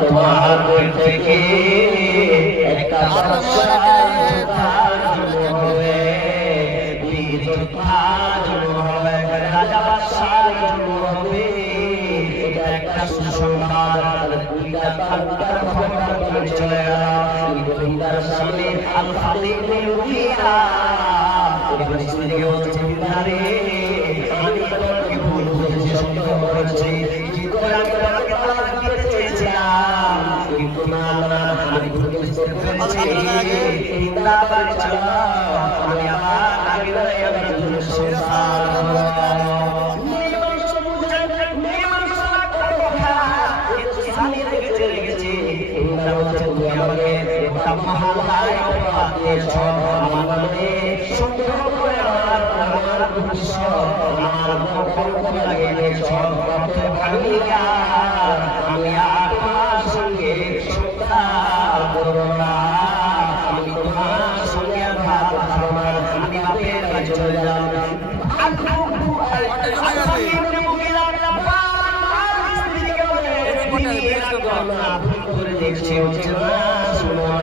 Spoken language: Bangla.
তোমার দিক থেকে একটা রাজা বাদশার জন্ম হবে, এটা একটা সুসংবাদ। খবর চলে গেল গোবিন্দার সামনে আল ফাতিহ আমি তোমাকে ভুল বুঝেছি, সত্য করেছি, আমি তোমাকে তালাক দিতে চেয়েছিলাম, কিন্তু না আমি ভুল বুঝতে পেরেছি। আমি আমার আগে সংসার আমি আপনার সঙ্গে আমি তোমার সঙ্গে আমি বাপের বাড়ি চলে যাব। দেখছি